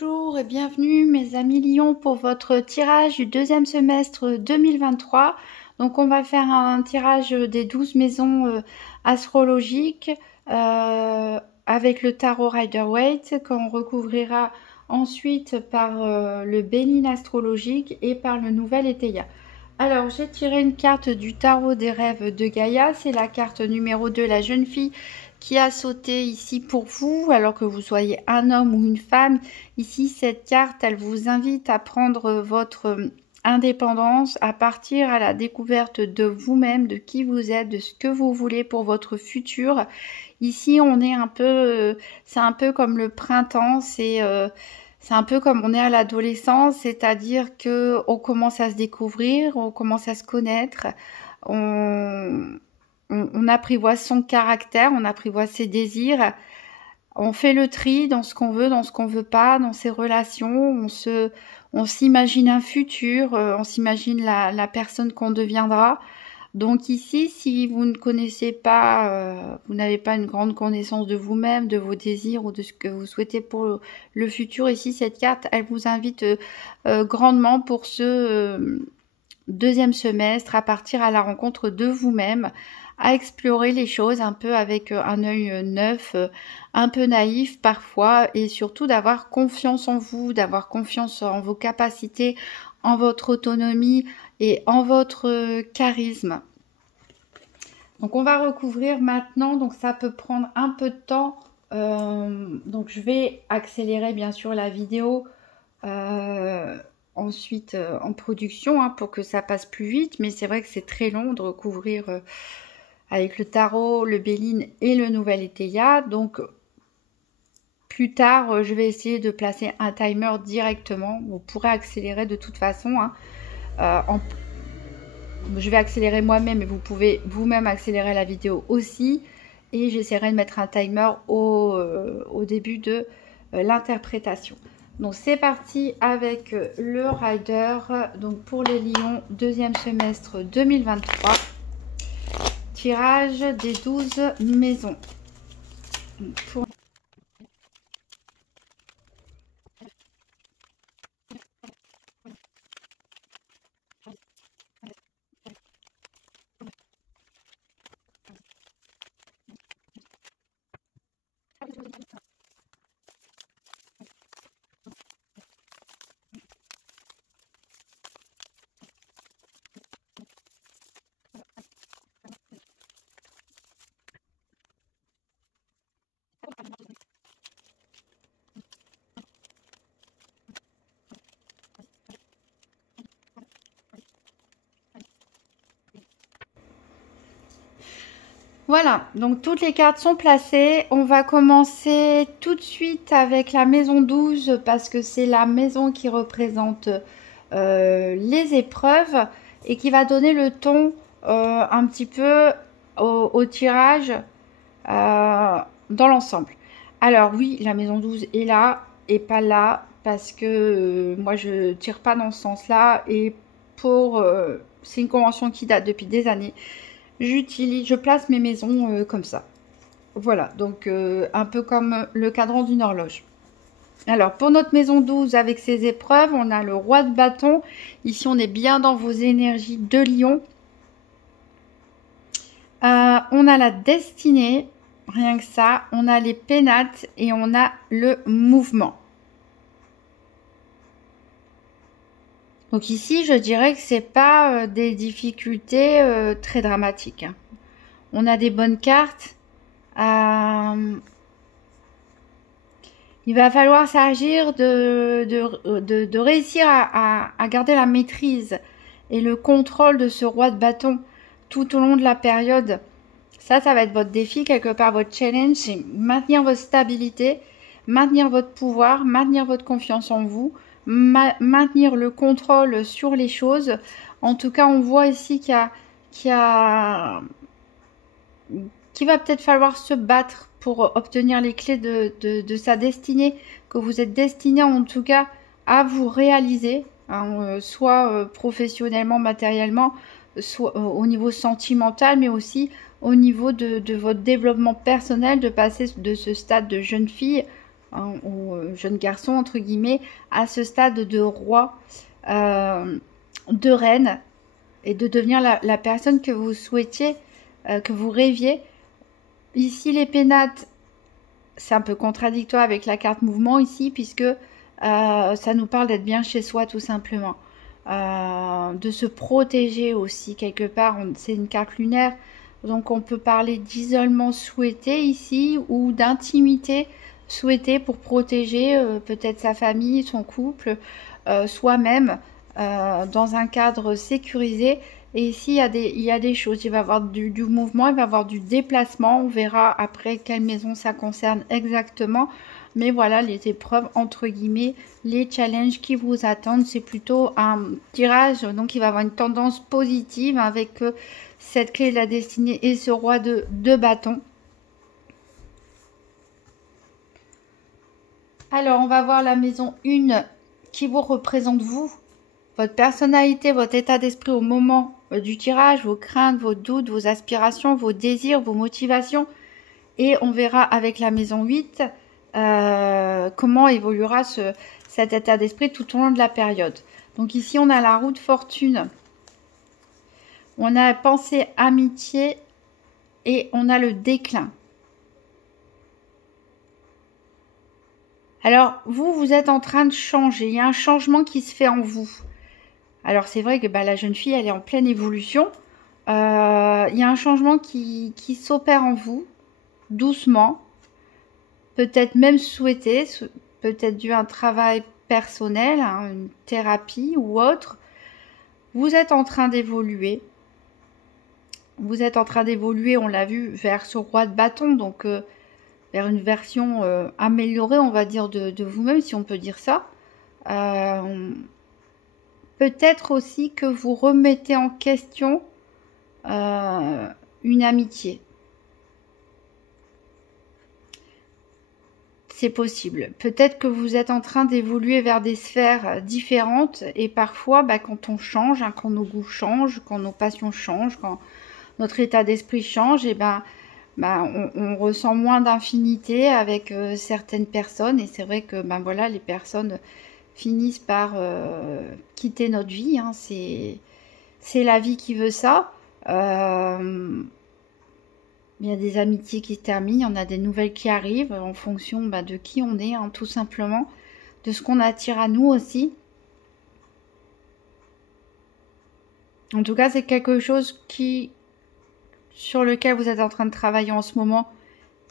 Bonjour et bienvenue mes amis Lion pour votre tirage du deuxième semestre 2023. Donc on va faire un tirage des 12 maisons astrologiques avec le tarot Rider-Waite qu'on recouvrira ensuite par le Béline astrologique et par le Nouvel Étéia. Alors j'ai tiré une carte du tarot des rêves de Gaïa, c'est la carte numéro 2, la jeune fille qui a sauté ici pour vous, alors que vous soyez un homme ou une femme. Ici, cette carte, elle vous invite à prendre votre indépendance, à partir à la découverte de vous-même, de qui vous êtes, de ce que vous voulez pour votre futur. Ici, on est un peu, c'est un peu comme le printemps, c'est un peu comme on est à l'adolescence, c'est-à-dire que on commence à se découvrir, on commence à se connaître, on apprivoise son caractère, on apprivoise ses désirs, on fait le tri dans ce qu'on veut, dans ce qu'on veut pas, dans ses relations, on s'imagine un futur, on s'imagine la personne qu'on deviendra. Donc ici, si vous ne connaissez pas, vous n'avez pas une grande connaissance de vous-même, de vos désirs ou de ce que vous souhaitez pour le futur, ici, cette carte, elle vous invite grandement pour ce deuxième semestre à partir à la rencontre de vous-même, à explorer les choses un peu avec un œil neuf, un peu naïf parfois, et surtout d'avoir confiance en vous, d'avoir confiance en vos capacités, en votre autonomie et en votre charisme. Donc on va recouvrir maintenant, donc ça peut prendre un peu de temps, donc je vais accélérer bien sûr la vidéo ensuite en production pour que ça passe plus vite, mais c'est vrai que c'est très long de recouvrir avec le tarot, le Béline et le Nouvel Étéia. Donc plus tard, je vais essayer de placer un timer directement. Vous pourrez accélérer de toute façon. Je vais accélérer moi-même et vous pouvez vous-même accélérer la vidéo aussi. Et j'essaierai de mettre un timer au début de l'interprétation. Donc c'est parti avec le Rider. Donc pour les Lions, deuxième semestre 2023. Tirage des 12 maisons. Pour Voilà, donc toutes les cartes sont placées. On va commencer tout de suite avec la maison 12 parce que c'est la maison qui représente les épreuves et qui va donner le ton un petit peu au tirage dans l'ensemble. Alors oui, la maison 12 est là et pas là parce que moi je tire pas dans ce sens-là et pour c'est une convention qui date depuis des années. Je place mes maisons comme ça. Voilà, donc un peu comme le cadran d'une horloge. Alors, pour notre maison 12, avec ses épreuves, on a le roi de bâton. Ici, on est bien dans vos énergies de lion. On a la destinée, rien que ça. On a les pénates et on a le mouvement. Donc ici, je dirais que c'est pas des difficultés très dramatiques. On a des bonnes cartes. Il va falloir s'agir de réussir à garder la maîtrise et le contrôle de ce roi de bâton tout au long de la période. Ça va être votre défi, quelque part votre challenge, c'est maintenir votre stabilité, maintenir votre pouvoir, maintenir votre confiance en vous, maintenir le contrôle sur les choses. En tout cas, on voit ici qu'il va peut-être falloir se battre pour obtenir les clés de sa destinée, que vous êtes destiné en tout cas à vous réaliser, soit professionnellement, matériellement, soit au niveau sentimental, mais aussi au niveau de votre développement personnel, de passer de ce stade de jeune fille hein, au jeune garçon, entre guillemets, à ce stade de roi, de reine, et de devenir la personne que vous souhaitiez, que vous rêviez. Ici, les pénates, c'est un peu contradictoire avec la carte mouvement ici, puisque ça nous parle d'être bien chez soi, tout simplement. De se protéger aussi, quelque part. C'est une carte lunaire, donc on peut parler d'isolement souhaité ici, ou d'intimité souhaitée pour protéger peut-être sa famille, son couple, soi-même, dans un cadre sécurisé. Et ici, il y a des choses. Il va y avoir du mouvement, il va y avoir du déplacement. On verra après quelle maison ça concerne exactement. Mais voilà, les épreuves, entre guillemets, les challenges qui vous attendent, c'est plutôt un tirage. Donc, il va y avoir une tendance positive avec cette clé de la destinée et ce roi de bâton. Alors, on va voir la maison 1 qui vous représente vous. Votre personnalité, votre état d'esprit au moment du tirage, vos craintes, vos doutes, vos aspirations, vos désirs, vos motivations. Et on verra avec la maison 8 comment évoluera cet état d'esprit tout au long de la période. Donc ici, on a la roue de fortune. On a pensée, amitié et on a le déclin. Alors, vous êtes en train de changer. Il y a un changement qui se fait en vous. Alors c'est vrai que la jeune fille, elle est en pleine évolution. Il y a un changement qui s'opère en vous, doucement, peut-être même souhaité, peut-être dû à un travail personnel, hein, une thérapie ou autre. Vous êtes en train d'évoluer. Vous êtes en train d'évoluer, on l'a vu, vers ce roi de bâton, donc vers une version améliorée, on va dire, de vous-même, si on peut dire ça. Peut-être aussi que vous remettez en question une amitié. C'est possible. Peut-être que vous êtes en train d'évoluer vers des sphères différentes et parfois, quand on change, hein, quand nos goûts changent, quand nos passions changent, quand notre état d'esprit change, et on ressent moins d'infinité avec certaines personnes. Et c'est vrai que voilà, les personnes finissent par quitter notre vie, hein. C'est la vie qui veut ça. Il y a des amitiés qui se terminent, il y en a des nouvelles qui arrivent en fonction de qui on est, hein, tout simplement, de ce qu'on attire à nous aussi. En tout cas, c'est quelque chose sur lequel vous êtes en train de travailler en ce moment.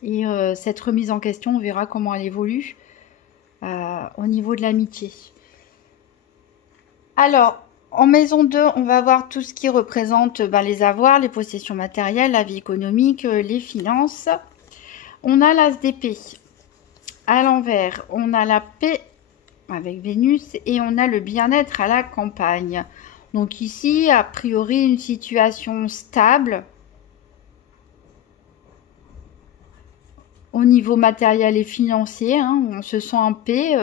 Et cette remise en question, on verra comment elle évolue au niveau de l'amitié. Alors, en maison 2, on va voir tout ce qui représente les avoirs, les possessions matérielles, la vie économique, les finances. On a l'as d'épée. À l'envers, on a la paix avec Vénus et on a le bien-être à la campagne. Donc ici, a priori, une situation stable au niveau matériel et financier, hein, où on se sent en paix.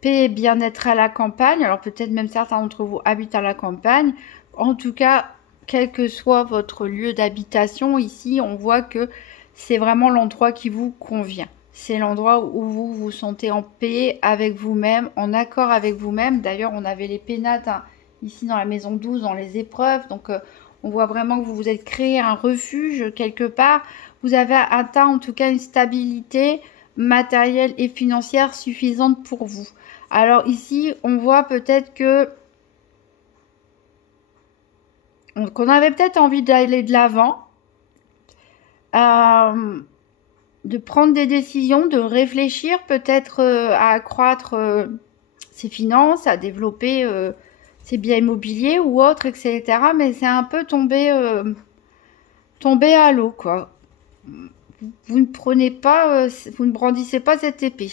Paix et bien-être à la campagne. Alors peut-être même certains d'entre vous habitent à la campagne. En tout cas, quel que soit votre lieu d'habitation, ici, on voit que c'est vraiment l'endroit qui vous convient. C'est l'endroit où vous vous sentez en paix avec vous-même, en accord avec vous-même. D'ailleurs, on avait les pénates hein, ici dans la maison 12, dans les épreuves. Donc, on voit vraiment que vous vous êtes créé un refuge quelque part. Vous avez atteint en tout cas une stabilité matérielle et financière suffisante pour vous. Alors ici, on voit peut-être que qu'on avait peut-être envie d'aller de l'avant, de prendre des décisions, de réfléchir peut-être à accroître ses finances, à développer ses biens immobiliers ou autres, etc. Mais c'est un peu tombé à l'eau, quoi. Vous ne prenez pas, vous ne brandissez pas cette épée.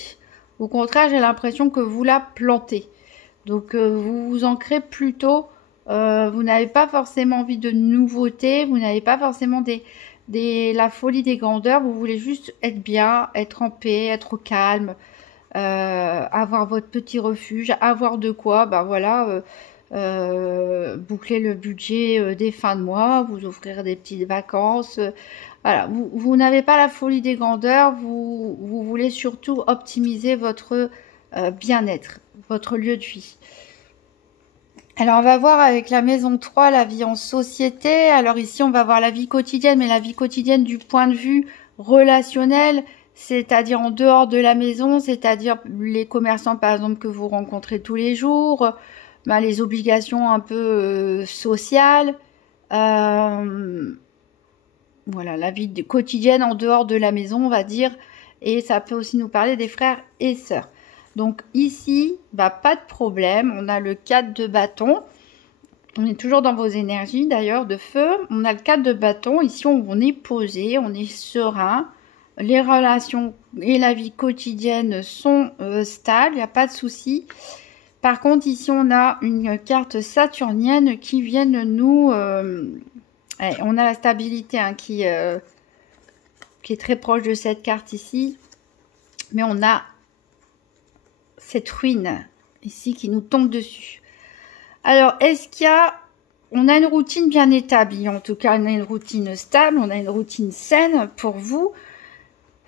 Au contraire, j'ai l'impression que vous la plantez. Donc, vous vous ancrez plutôt. Vous n'avez pas forcément envie de nouveautés. Vous n'avez pas forcément la folie des grandeurs. Vous voulez juste être bien, être en paix, être au calme, avoir votre petit refuge, avoir de quoi, voilà, boucler le budget des fins de mois, vous offrir des petites vacances, Voilà, vous n'avez pas la folie des grandeurs, vous voulez surtout optimiser votre bien-être, votre lieu de vie. Alors, on va voir avec la maison 3, la vie en société. Alors ici, on va voir la vie quotidienne, mais la vie quotidienne du point de vue relationnel, c'est-à-dire en dehors de la maison, c'est-à-dire les commerçants, par exemple, que vous rencontrez tous les jours, les obligations un peu sociales. Voilà, la vie quotidienne en dehors de la maison, on va dire. Et ça peut aussi nous parler des frères et sœurs. Donc ici, pas de problème. On a le 4 de bâton. On est toujours dans vos énergies d'ailleurs de feu. On a le 4 de bâton. Ici, on est posé, on est serein. Les relations et la vie quotidienne sont stables, il n'y a pas de souci. Par contre, ici, on a une carte saturnienne qui vient nous... on a la stabilité qui est très proche de cette carte ici. Mais on a cette ruine ici qui nous tombe dessus. Alors, est-ce qu'il y a... On a une routine bien établie. En tout cas, on a une routine stable. On a une routine saine pour vous.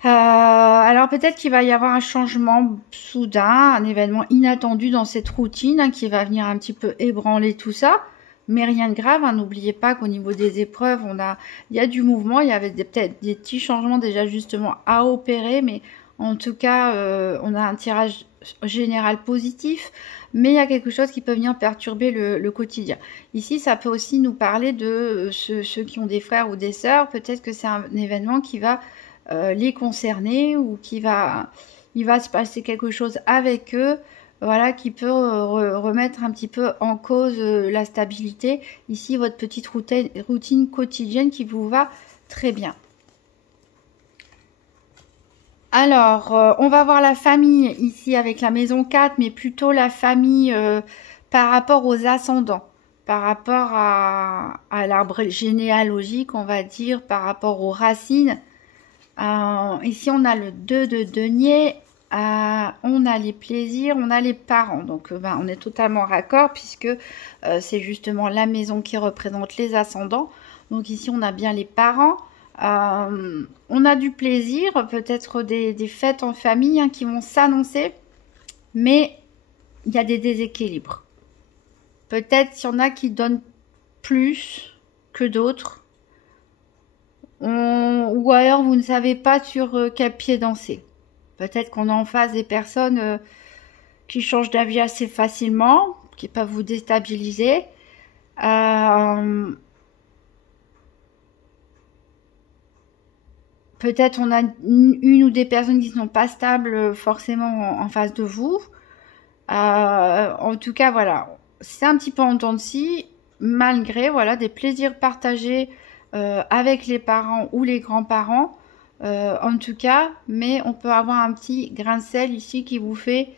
Alors, peut-être qu'il va y avoir un changement soudain, un événement inattendu dans cette routine qui va venir un petit peu ébranler tout ça. Mais rien de grave, n'oubliez pas qu'au niveau des épreuves, il y a du mouvement, il y avait peut-être des petits changements, des ajustements à opérer, mais en tout cas, on a un tirage général positif, mais il y a quelque chose qui peut venir perturber le quotidien. Ici, ça peut aussi nous parler de ceux qui ont des frères ou des sœurs, peut-être que c'est un événement qui va les concerner ou il va se passer quelque chose avec eux. Voilà, qui peut remettre un petit peu en cause la stabilité. Ici, votre petite routine quotidienne qui vous va très bien. Alors, on va voir la famille ici avec la maison 4, mais plutôt la famille par rapport aux ascendants, par rapport à l'arbre généalogique, on va dire, par rapport aux racines. Ici, on a le 2 de denier. On a les plaisirs, on a les parents. Donc, on est totalement raccord puisque c'est justement la maison qui représente les ascendants. Donc, ici, on a bien les parents. On a du plaisir, peut-être des fêtes en famille qui vont s'annoncer. Mais il y a des déséquilibres. Peut-être qu'il y en a qui donnent plus que d'autres. Ou alors, vous ne savez pas sur quel pied danser. Peut-être qu'on a en face des personnes qui changent d'avis assez facilement, qui peuvent vous déstabiliser. Peut-être on a une ou des personnes qui ne sont pas stables forcément en face de vous. En tout cas, voilà, c'est un petit peu en dents de scie, malgré des plaisirs partagés avec les parents ou les grands-parents. En tout cas, mais on peut avoir un petit grain de sel ici qui vous fait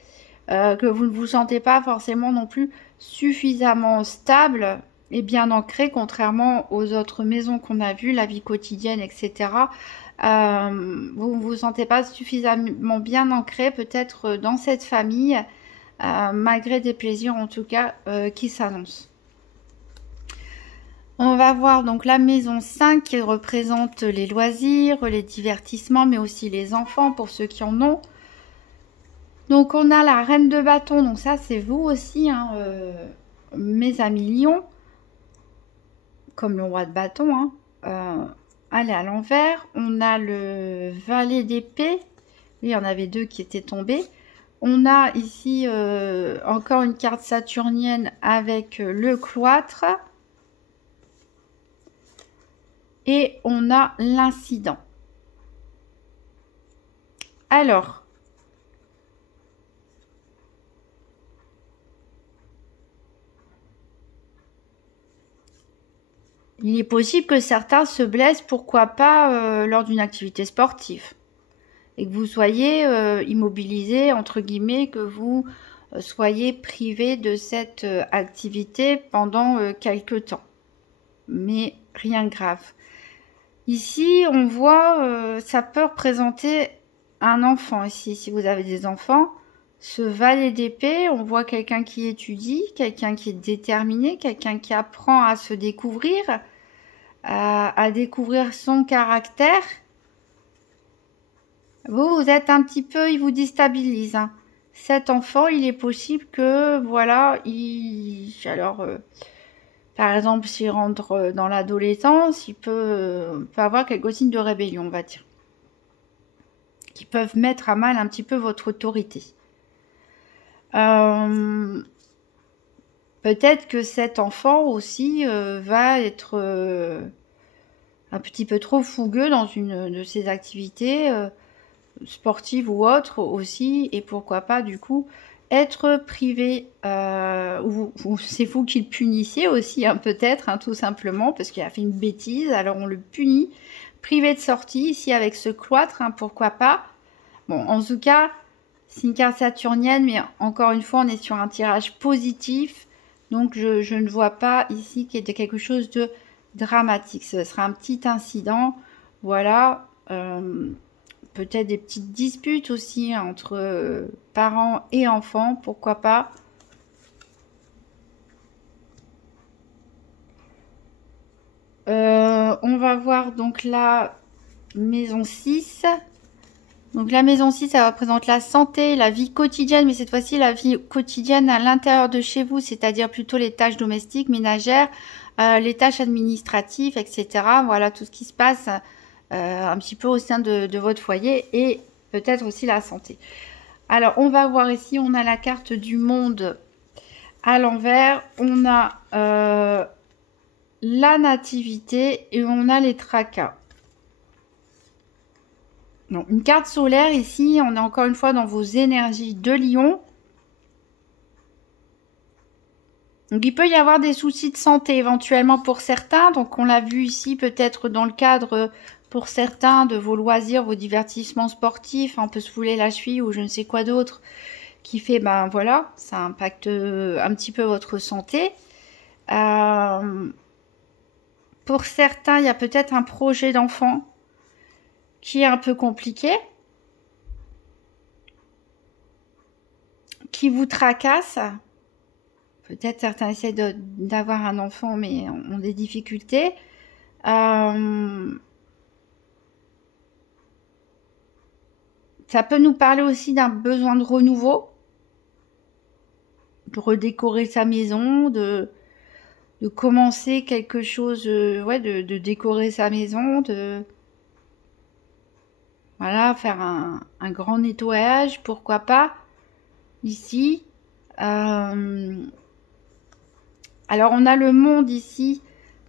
que vous ne vous sentez pas forcément non plus suffisamment stable et bien ancré, contrairement aux autres maisons qu'on a vues, la vie quotidienne, etc. Vous ne vous sentez pas suffisamment bien ancré peut-être dans cette famille, malgré des plaisirs en tout cas qui s'annoncent. On va voir donc la maison 5 qui représente les loisirs, les divertissements, mais aussi les enfants pour ceux qui en ont. Donc on a la reine de bâton, donc ça c'est vous aussi, mes amis lions, comme le roi de bâton. Allez à l'envers, on a le valet d'épée, il y en avait deux qui étaient tombés. On a ici encore une carte saturnienne avec le cloître. Et on a l'incident. Alors, il est possible que certains se blessent, pourquoi pas, lors d'une activité sportive. Et que vous soyez immobilisé, entre guillemets, que vous soyez privé de cette activité pendant quelques temps. Mais rien de grave. Ici, on voit, ça peut représenter un enfant ici, si vous avez des enfants. Ce valet d'épée, on voit quelqu'un qui étudie, quelqu'un qui est déterminé, quelqu'un qui apprend à se découvrir. à découvrir son caractère. Vous êtes un petit peu, il vous déstabilise. Hein. Cet enfant, il est possible que, voilà, par exemple, s'il rentre dans l'adolescence, il peut avoir quelques signes de rébellion, on va dire, qui peuvent mettre à mal un petit peu votre autorité. Peut-être que cet enfant aussi va être un petit peu trop fougueux dans une de ses activités sportives ou autres aussi, et pourquoi pas du coup être privé, ou c'est vous qui le punissiez aussi, hein, peut-être, hein, tout simplement, parce qu'il a fait une bêtise, alors on le punit, privé de sortie, ici avec ce cloître, hein, pourquoi pas. Bon, en tout cas, c'est une carte saturnienne, mais encore une fois, on est sur un tirage positif, donc je ne vois pas ici qu'il y ait quelque chose de dramatique. Ce sera un petit incident, voilà, peut-être des petites disputes aussi entre parents et enfants, pourquoi pas. On va voir donc la maison 6. Donc la maison 6, ça représente la santé, la vie quotidienne, mais cette fois-ci la vie quotidienne à l'intérieur de chez vous, c'est-à-dire plutôt les tâches domestiques, ménagères, les tâches administratives, etc. Voilà tout ce qui se passe un petit peu au sein de votre foyer, et peut-être aussi la santé. Alors on va voir ici, on a la carte du monde à l'envers, on a la nativité et on a les tracas. Donc, une carte solaire ici, on est encore une fois dans vos énergies de Lion. Donc, il peut y avoir des soucis de santé éventuellement pour certains. Donc, on l'a vu ici peut-être dans le cadre pour certains de vos loisirs, vos divertissements sportifs, on peut se fouler la cheville ou je ne sais quoi d'autre qui fait, ben voilà, ça impacte un petit peu votre santé. Pour certains, il y a peut-être un projet d'enfant qui est un peu compliqué, qui vous tracasse. Peut-être certains essaient d'avoir un enfant mais ont des difficultés. Ça peut nous parler aussi d'un besoin de renouveau, de redécorer sa maison, de commencer quelque chose, ouais, de décorer sa maison, voilà, faire un grand nettoyage, pourquoi pas, ici. Alors, on a le monde ici.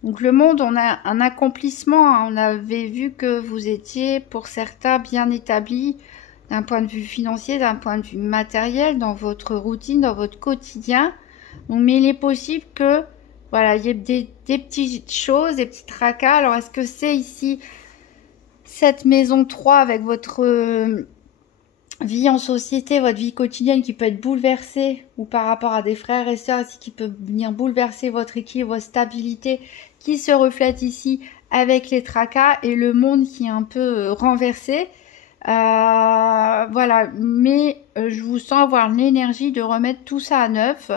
Donc, le monde, on a un accomplissement. Hein. On avait vu que vous étiez, pour certains, bien établis d'un point de vue financier, d'un point de vue matériel, dans votre routine, dans votre quotidien. Donc, mais il est possible que, voilà, il y ait des petites choses, des petits tracas. Alors, est-ce que c'est ici cette maison 3 avec votre vie en société, votre vie quotidienne qui peut être bouleversée, ou par rapport à des frères et sœurs ici qui peut venir bouleverser votre équilibre, votre stabilité, qui se reflète ici avec les tracas et le monde qui est un peu renversé. Voilà, mais je vous sens avoir l'énergie de remettre tout ça à neuf.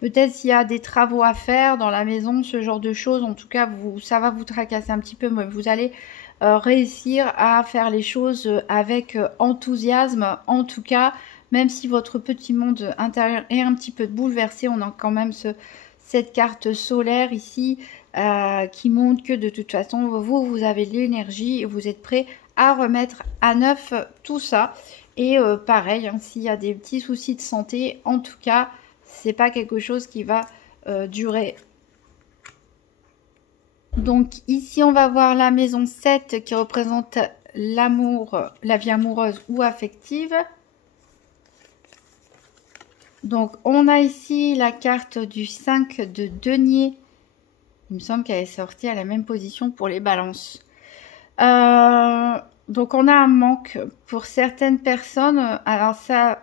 Peut-être s'il y a des travaux à faire dans la maison, ce genre de choses. En tout cas, ça va vous tracasser un petit peu, mais vous allez réussir à faire les choses avec enthousiasme. En tout cas, même si votre petit monde intérieur est un petit peu bouleversé, on a quand même cette carte solaire ici qui montre que de toute façon, vous avez l'énergie et vous êtes prêt à remettre à neuf tout ça. Et pareil, hein, s'il y a des petits soucis de santé, en tout cas, c'est pas quelque chose qui va durer. Donc ici, on va voir la maison 7 qui représente l'amour, la vie amoureuse ou affective. Donc, on a ici la carte du 5 de denier. Il me semble qu'elle est sortie à la même position pour les balances. Donc, on a un manque pour certaines personnes. Alors, ça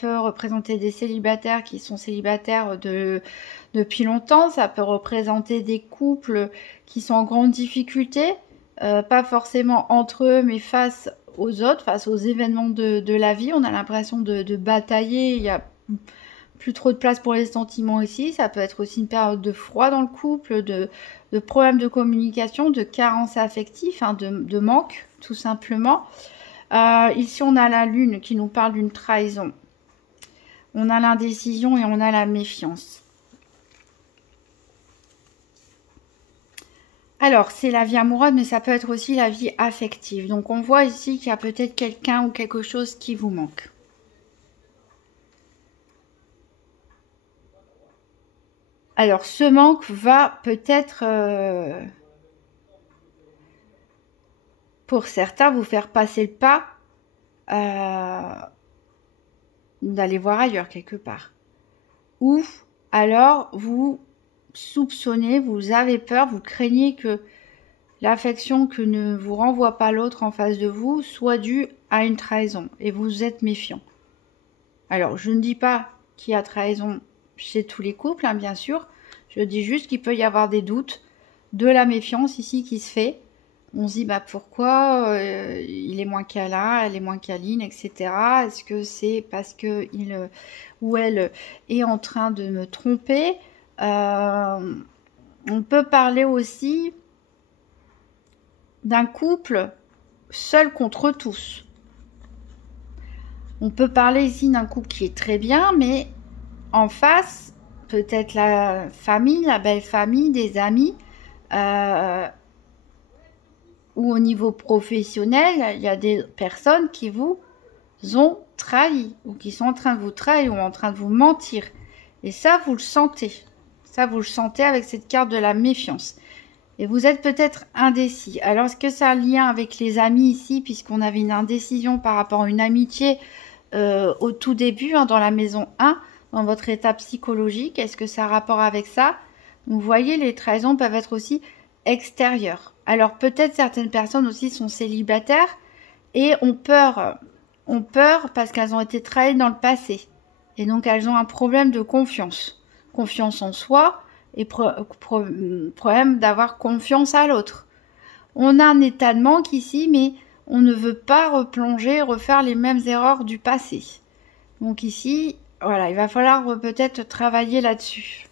peut représenter des célibataires qui sont célibataires depuis longtemps. Ça peut représenter des couples qui sont en grande difficulté. Pas forcément entre eux, mais face aux autres, face aux événements de la vie. On a l'impression de batailler. Il y a plus trop de place pour les sentiments ici. Ça peut être aussi une période de froid dans le couple, de problèmes de communication, de carence affective, hein, de manque, tout simplement. Ici, on a la lune qui nous parle d'une trahison. On a l'indécision et on a la méfiance. Alors, c'est la vie amoureuse, mais ça peut être aussi la vie affective. Donc, on voit ici qu'il y a peut-être quelqu'un ou quelque chose qui vous manque. Alors, ce manque va peut-être, pour certains, vous faire passer le pas d'aller voir ailleurs quelque part. Ou alors, vous soupçonnez, vous avez peur, vous craignez que l'affection que ne vous renvoie pas l'autre en face de vous soit due à une trahison et vous êtes méfiant. Alors, je ne dis pas qu'il y a trahison chez tous les couples, hein, bien sûr. Je dis juste qu'il peut y avoir des doutes, de la méfiance ici qui se fait. On se dit, bah pourquoi il est moins câlin, elle est moins câline, etc. Est-ce que c'est parce que il ou elle est en train de me tromper? On peut parler aussi d'un couple seul contre tous. On peut parler ici d'un couple qui est très bien, mais en face, peut-être la famille, la belle famille, des amis, ou au niveau professionnel, il y a des personnes qui vous ont trahi, ou qui sont en train de vous trahir, ou en train de vous mentir. Et ça, vous le sentez. Ça, vous le sentez avec cette carte de la méfiance. Et vous êtes peut-être indécis. Alors, est-ce que ça a un lien avec les amis ici, puisqu'on avait une indécision par rapport à une amitié au tout début, hein, dans la maison 1, dans votre état psychologique? Est-ce que ça a un rapport avec ça? Vous voyez, les trahisons peuvent être aussi extérieures. Alors, peut-être certaines personnes aussi sont célibataires et ont peur parce qu'elles ont été trahies dans le passé. Et donc, elles ont un problème de confiance. Confiance en soi et problème d'avoir confiance à l'autre. On a un état de manque ici, mais on ne veut pas replonger, refaire les mêmes erreurs du passé. Donc ici, voilà, il va falloir peut-être travailler là-dessus.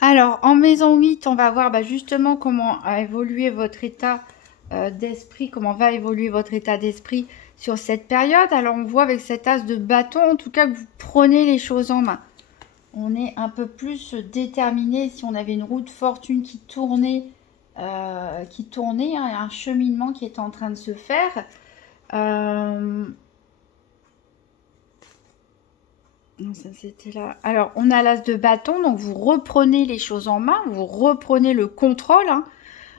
Alors, en maison 8, on va voir justement comment a évolué votre état d'esprit, comment va évoluer votre état d'esprit sur cette période. Alors, on voit avec cet as de bâton, en tout cas, que vous prenez les choses en main. On est un peu plus déterminé. Si on avait une roue de fortune qui tournait, hein, un cheminement qui est en train de se faire. Non, ça c'était là. Alors, on a l'as de bâton, donc vous reprenez les choses en main, vous reprenez le contrôle, hein,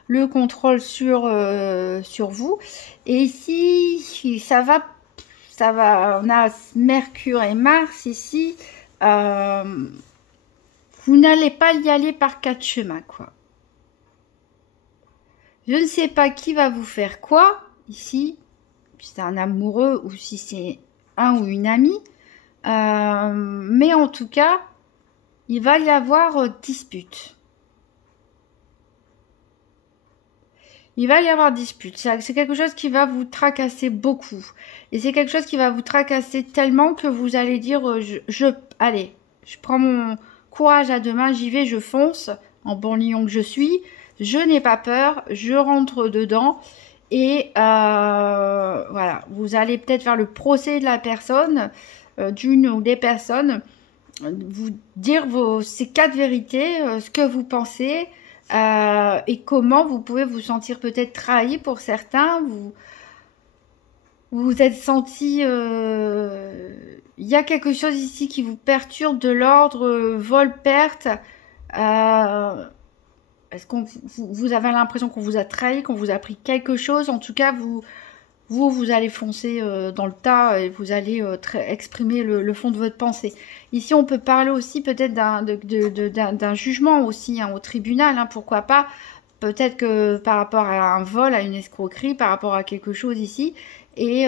le contrôle sur vous. Et ici, ça va, on a Mercure et Mars ici. Vous n'allez pas y aller par quatre chemins, quoi. Je ne sais pas qui va vous faire quoi, ici, si c'est un amoureux ou si c'est un ou une amie. Mais en tout cas, il va y avoir dispute. Il va y avoir dispute. C'est quelque chose qui va vous tracasser beaucoup. Et c'est quelque chose qui va vous tracasser tellement que vous allez dire, allez, je prends mon courage à deux mains, j'y vais, je fonce, en bon lion que je suis. Je n'ai pas peur, je rentre dedans. Et voilà, vous allez peut-être faire le procès de la personne, d'une ou des personnes, vous dire ces quatre vérités, ce que vous pensez et comment vous pouvez vous sentir peut-être trahi pour certains. Vous vous êtes senti, il y a quelque chose ici qui vous perturbe de l'ordre vol-perte. Est-ce que vous avez l'impression qu'on vous a trahi, qu'on vous a pris quelque chose? En tout cas, vous allez foncer dans le tas et vous allez exprimer le fond de votre pensée. Ici, on peut parler aussi peut-être d'un jugement aussi, hein, au tribunal, hein, pourquoi pas. Peut-être que par rapport à un vol, à une escroquerie, par rapport à quelque chose ici. Et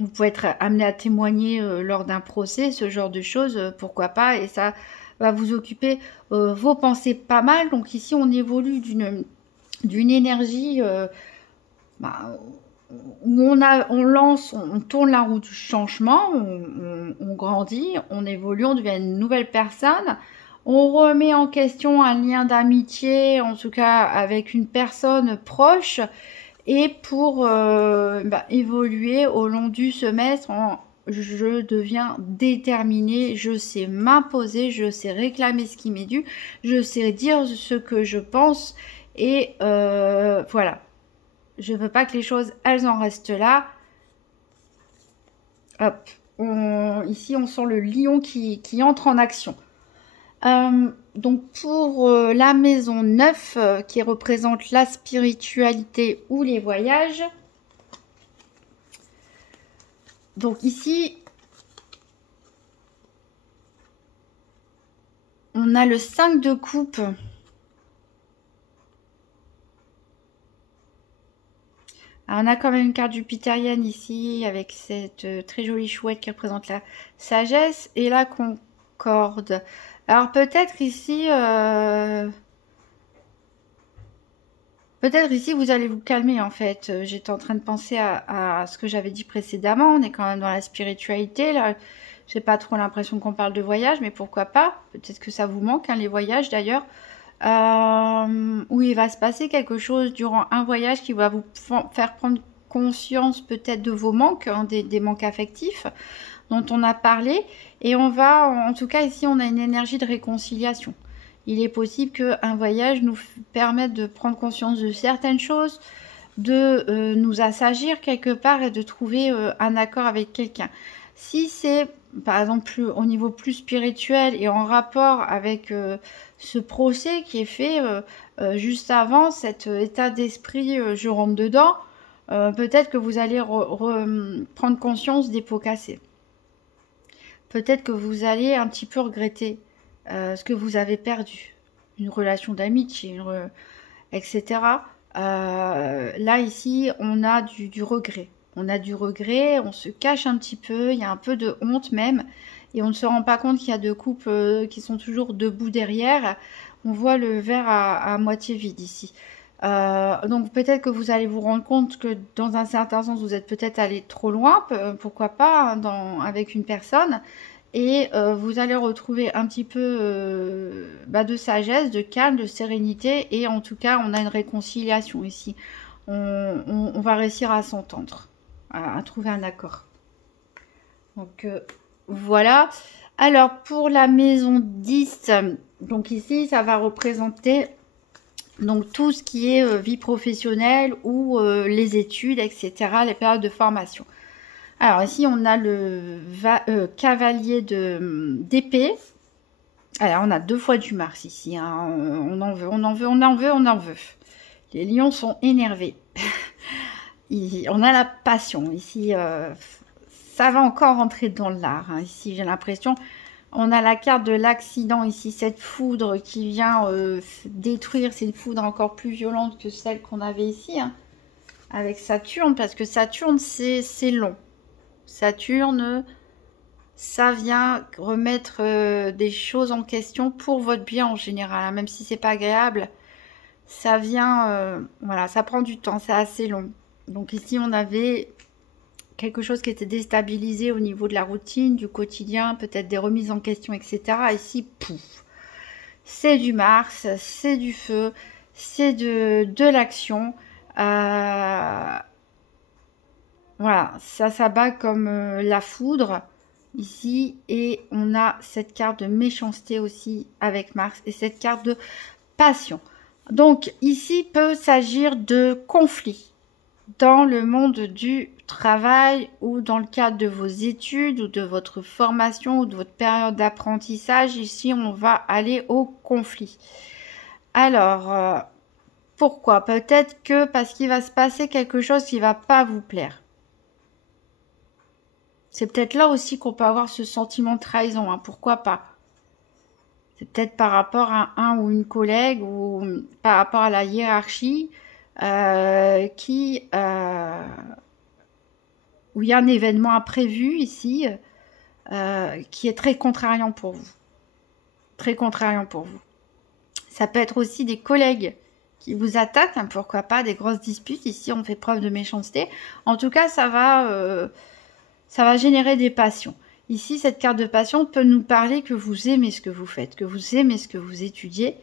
vous pouvez être amené à témoigner lors d'un procès, ce genre de choses, pourquoi pas. Et ça va vous occuper vos pensées pas mal. Donc ici, on évolue d'une énergie... où on tourne la roue du changement, on grandit, on évolue, on devient une nouvelle personne. On remet en question un lien d'amitié, en tout cas avec une personne proche, et pour évoluer au long du semestre, je deviens déterminée, je sais m'imposer, je sais réclamer ce qui m'est dû, je sais dire ce que je pense, et voilà. Je veux pas que les choses, elles en restent là. Hop. Ici, on sent le lion qui entre en action. Donc pour la maison 9 qui représente la spiritualité ou les voyages. Donc ici, on a le 5 de coupe. Alors, on a quand même une carte jupitérienne ici avec cette très jolie chouette qui représente la sagesse et la concorde. Alors peut-être ici, vous allez vous calmer en fait. J'étais en train de penser à ce que j'avais dit précédemment. On est quand même dans la spiritualité là. J'ai pas trop l'impression qu'on parle de voyage, mais pourquoi pas? Peut-être que ça vous manque, hein, les voyages d'ailleurs. Où il va se passer quelque chose durant un voyage qui va vous faire prendre conscience peut-être de vos manques, hein, des manques affectifs dont on a parlé. Et on va, en tout cas ici, on a une énergie de réconciliation. Il est possible qu'un voyage nous permette de prendre conscience de certaines choses, de nous assagir quelque part et de trouver un accord avec quelqu'un. Si c'est, par exemple, au niveau plus spirituel et en rapport avec ce procès qui est fait juste avant cet état d'esprit, je rentre dedans, peut-être que vous allez prendre conscience des pots cassés. Peut-être que vous allez un petit peu regretter ce que vous avez perdu. Une relation d'amitié, etc. Là, ici, on a du regret. On a du regret, on se cache un petit peu, il y a un peu de honte même. Et on ne se rend pas compte qu'il y a deux couples qui sont toujours debout derrière. On voit le verre à moitié vide ici. Donc peut-être que vous allez vous rendre compte que dans un certain sens, vous êtes peut-être allé trop loin, pourquoi pas, hein, avec une personne. Et vous allez retrouver un petit peu de sagesse, de calme, de sérénité. Et en tout cas, on a une réconciliation ici. On va réussir à s'entendre, à trouver un accord. Donc voilà. Alors pour la maison 10, donc ici, ça va représenter donc tout ce qui est vie professionnelle ou les études, etc., les périodes de formation. Alors ici, on a le cavalier d'épée. Alors, on a 2 fois du Mars ici. Hein. On en veut, on en veut, on en veut, on en veut. Les lions sont énervés. On a la passion. Ici, ça va encore rentrer dans l'art. Hein. Ici, j'ai l'impression... On a la carte de l'accident ici, cette foudre qui vient détruire. C'est une foudre encore plus violente que celle qu'on avait ici, hein, avec Saturne, parce que Saturne, c'est long. Saturne, ça vient remettre des choses en question pour votre bien en général, hein, même si c'est pas agréable. Ça vient, voilà, ça prend du temps, c'est assez long. Donc ici, on avait quelque chose qui était déstabilisé au niveau de la routine, du quotidien, peut-être des remises en question, etc. Ici, pouf, c'est du Mars, c'est du feu, c'est de l'action. Voilà, ça s'abat comme la foudre ici. Et on a cette carte de méchanceté aussi avec Mars et cette carte de passion. Donc ici, peut s'agir de conflits dans le monde du travail ou dans le cadre de vos études ou de votre formation ou de votre période d'apprentissage. Ici, on va aller au conflit. Alors, pourquoi? Peut-être que parce qu'il va se passer quelque chose qui ne va pas vous plaire. C'est peut-être là aussi qu'on peut avoir ce sentiment de trahison. Hein, pourquoi pas? C'est peut-être par rapport à un ou une collègue ou par rapport à la hiérarchie. Où il y a un événement imprévu ici qui est très contrariant pour vous. Très contrariant pour vous. Ça peut être aussi des collègues qui vous attaquent, hein, pourquoi pas des grosses disputes. Ici, on fait preuve de méchanceté. En tout cas, ça va générer des passions. Ici, cette carte de passion peut nous parler que vous aimez ce que vous faites, que vous aimez ce que vous étudiez,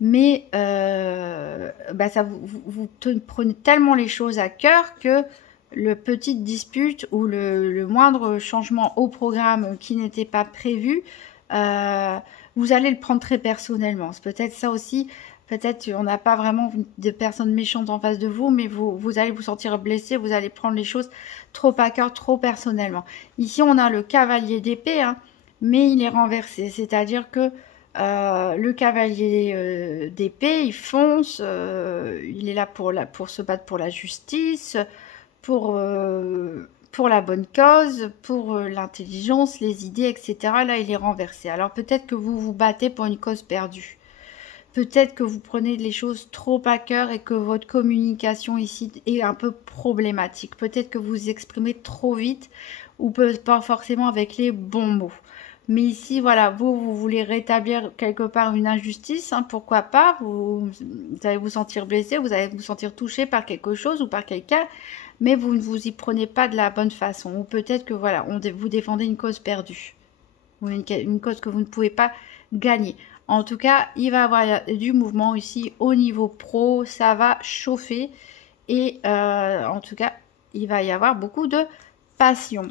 mais ça vous prenez tellement les choses à cœur que le petite dispute ou le moindre changement au programme qui n'était pas prévu, vous allez le prendre très personnellement. C'est peut-être ça aussi. Peut-être on n'a pas vraiment de personnes méchantes en face de vous, mais vous allez vous sentir blessé, vous allez prendre les choses trop à cœur, trop personnellement. Ici, on a le cavalier d'épée, hein, mais il est renversé. C'est-à-dire que le cavalier d'épée, il fonce, il est là pour se battre pour la justice, pour la bonne cause, pour l'intelligence, les idées, etc. Là, il est renversé. Alors peut-être que vous vous battez pour une cause perdue. Peut-être que vous prenez les choses trop à cœur et que votre communication ici est un peu problématique. Peut-être que vous exprimez trop vite ou pas forcément avec les bons mots. Mais ici, voilà, vous voulez rétablir quelque part une injustice, hein, pourquoi pas, vous allez vous sentir blessé, vous allez vous sentir touché par quelque chose ou par quelqu'un, mais vous ne vous y prenez pas de la bonne façon. Ou peut-être que, voilà, vous défendez une cause perdue, ou une cause que vous ne pouvez pas gagner. En tout cas, il va y avoir du mouvement ici au niveau pro, ça va chauffer et en tout cas, il va y avoir beaucoup de passion.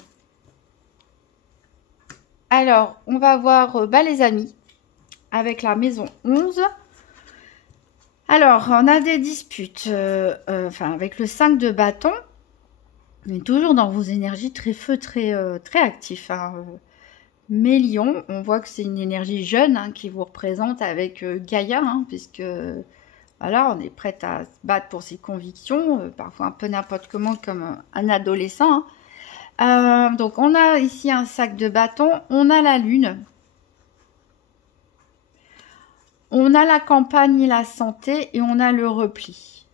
Alors, on va voir les amis avec la maison 11. Alors, on a des disputes avec le 5 de bâton. Mais toujours dans vos énergies très feu, très actifs. Hein. Mélion, on voit que c'est une énergie jeune, hein, qui vous représente avec Gaïa, hein, puisque voilà, on est prête à se battre pour ses convictions, parfois un peu n'importe comment comme un adolescent. Hein. Donc on a ici un sac de bâton, on a la lune, on a la campagne et la santé et on a le repli.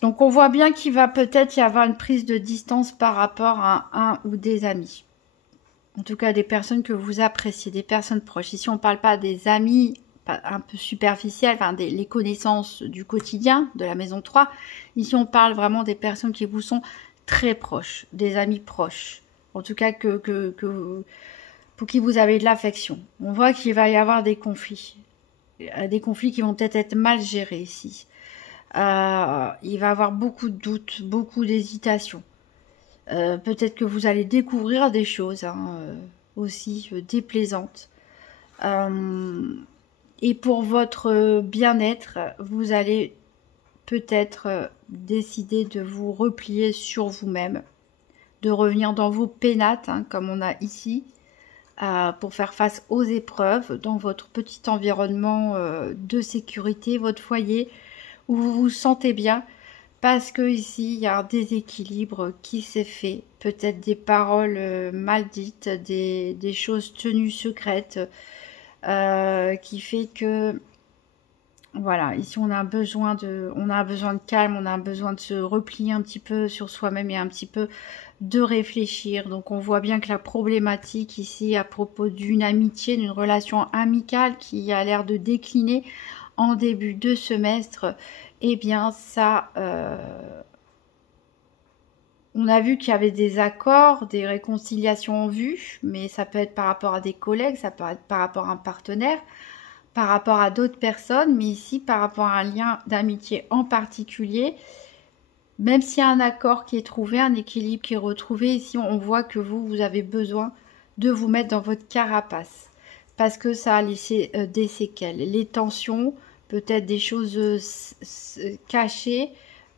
Donc on voit bien qu'il va peut-être y avoir une prise de distance par rapport à un ou des amis. En tout cas, des personnes que vous appréciez, des personnes proches. Ici, on ne parle pas des amis un peu superficiels, enfin les connaissances du quotidien, de la maison 3. Ici, on parle vraiment des personnes qui vous sont très proches, des amis proches. En tout cas, pour qui vous avez de l'affection. On voit qu'il va y avoir des conflits. Des conflits qui vont peut-être être mal gérés ici. Il va y avoir beaucoup de doutes, beaucoup d'hésitations. Peut-être que vous allez découvrir des choses hein, aussi déplaisantes. Et pour votre bien-être, vous allez peut-être décider de vous replier sur vous-même, de revenir dans vos pénates, hein, comme on a ici, pour faire face aux épreuves dans votre petit environnement de sécurité, votre foyer, où vous vous sentez bien. Parce que ici, il y a un déséquilibre qui s'est fait. Peut-être des paroles mal dites, des choses tenues secrètes, qui fait que, voilà, ici on a besoin de calme, on a besoin de se replier un petit peu sur soi-même et un petit peu de réfléchir. Donc on voit bien que la problématique ici à propos d'une amitié, d'une relation amicale qui a l'air de décliner en début de semestre, eh bien ça, on a vu qu'il y avait des accords, des réconciliations en vue, mais ça peut être par rapport à des collègues, ça peut être par rapport à un partenaire, par rapport à d'autres personnes, mais ici par rapport à un lien d'amitié en particulier, même s'il y a un accord qui est trouvé, un équilibre qui est retrouvé, ici on voit que vous avez besoin de vous mettre dans votre carapace, parce que ça a laissé des séquelles, les tensions, peut-être des choses cachées,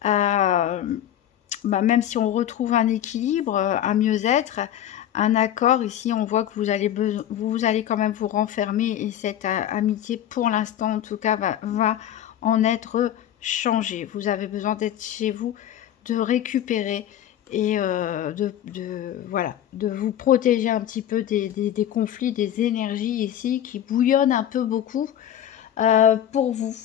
même si on retrouve un équilibre, un mieux-être, un accord, ici on voit que vous allez quand même vous renfermer et cette amitié pour l'instant en tout cas va en être changée. Vous avez besoin d'être chez vous, de récupérer et de vous protéger un petit peu des conflits, des énergies ici qui bouillonnent un peu beaucoup pour vous.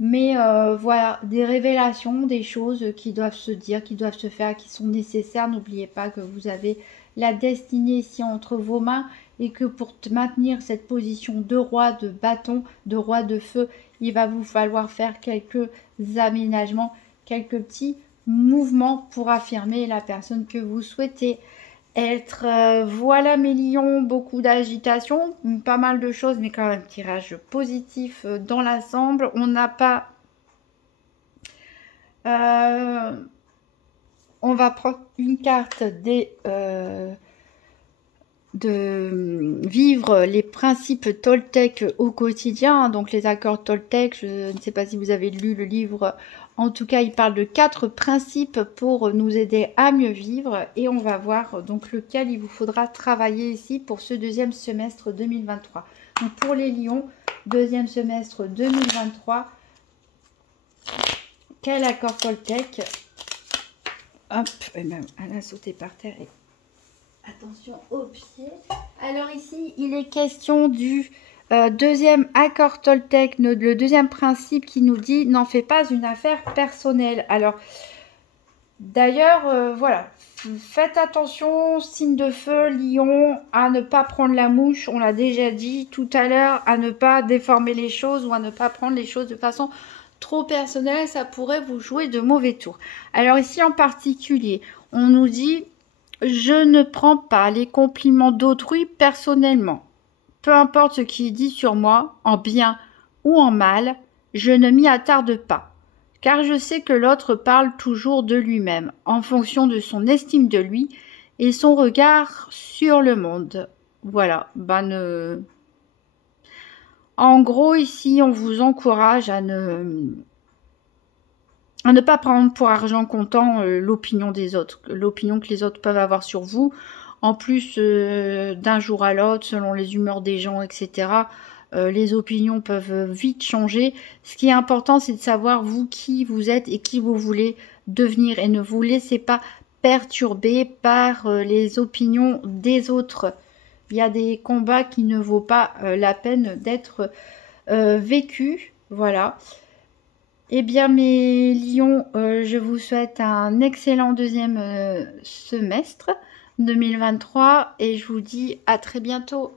Mais voilà, des révélations, des choses qui doivent se dire, qui doivent se faire, qui sont nécessaires. N'oubliez pas que vous avez la destinée ici entre vos mains et que pour maintenir cette position de roi de bâton, de roi de feu, il va vous falloir faire quelques aménagements, quelques petits mouvements pour affirmer la personne que vous souhaitez être. Voilà mes lions, beaucoup d'agitation, pas mal de choses, mais quand même tirage positif dans l'ensemble. On n'a pas... on va prendre une carte de vivre les principes Toltec au quotidien, donc les accords Toltec. Je ne sais pas si vous avez lu le livre, en tout cas il parle de 4 principes pour nous aider à mieux vivre, et on va voir donc lequel il vous faudra travailler ici pour ce deuxième semestre 2023. Donc pour les lions, deuxième semestre 2023, quel accord Toltec? Hop, et même elle a sauté par terre. Et attention aux pieds. Alors ici, il est question du deuxième accord Toltec, le deuxième principe qui nous dit « n'en fais pas une affaire personnelle ». Alors, d'ailleurs, voilà, faites attention, signe de feu, lion, à ne pas prendre la mouche, on l'a déjà dit tout à l'heure, à ne pas déformer les choses ou à ne pas prendre les choses de façon trop personnelle, ça pourrait vous jouer de mauvais tours. Alors ici en particulier, on nous dit « je ne prends pas les compliments d'autrui personnellement. Peu importe ce qui est dit sur moi, en bien ou en mal, je ne m'y attarde pas. Car je sais que l'autre parle toujours de lui-même, en fonction de son estime de lui et son regard sur le monde. » Voilà, en gros, ici, on vous encourage à ne pas prendre pour argent comptant l'opinion des autres, l'opinion que les autres peuvent avoir sur vous. En plus, d'un jour à l'autre, selon les humeurs des gens, etc., les opinions peuvent vite changer. Ce qui est important, c'est de savoir vous qui vous êtes et qui vous voulez devenir. Et ne vous laissez pas perturber par les opinions des autres. Il y a des combats qui ne vaut pas la peine d'être vécus. Voilà. Eh bien, mes lions, je vous souhaite un excellent deuxième semestre 2023 et je vous dis à très bientôt.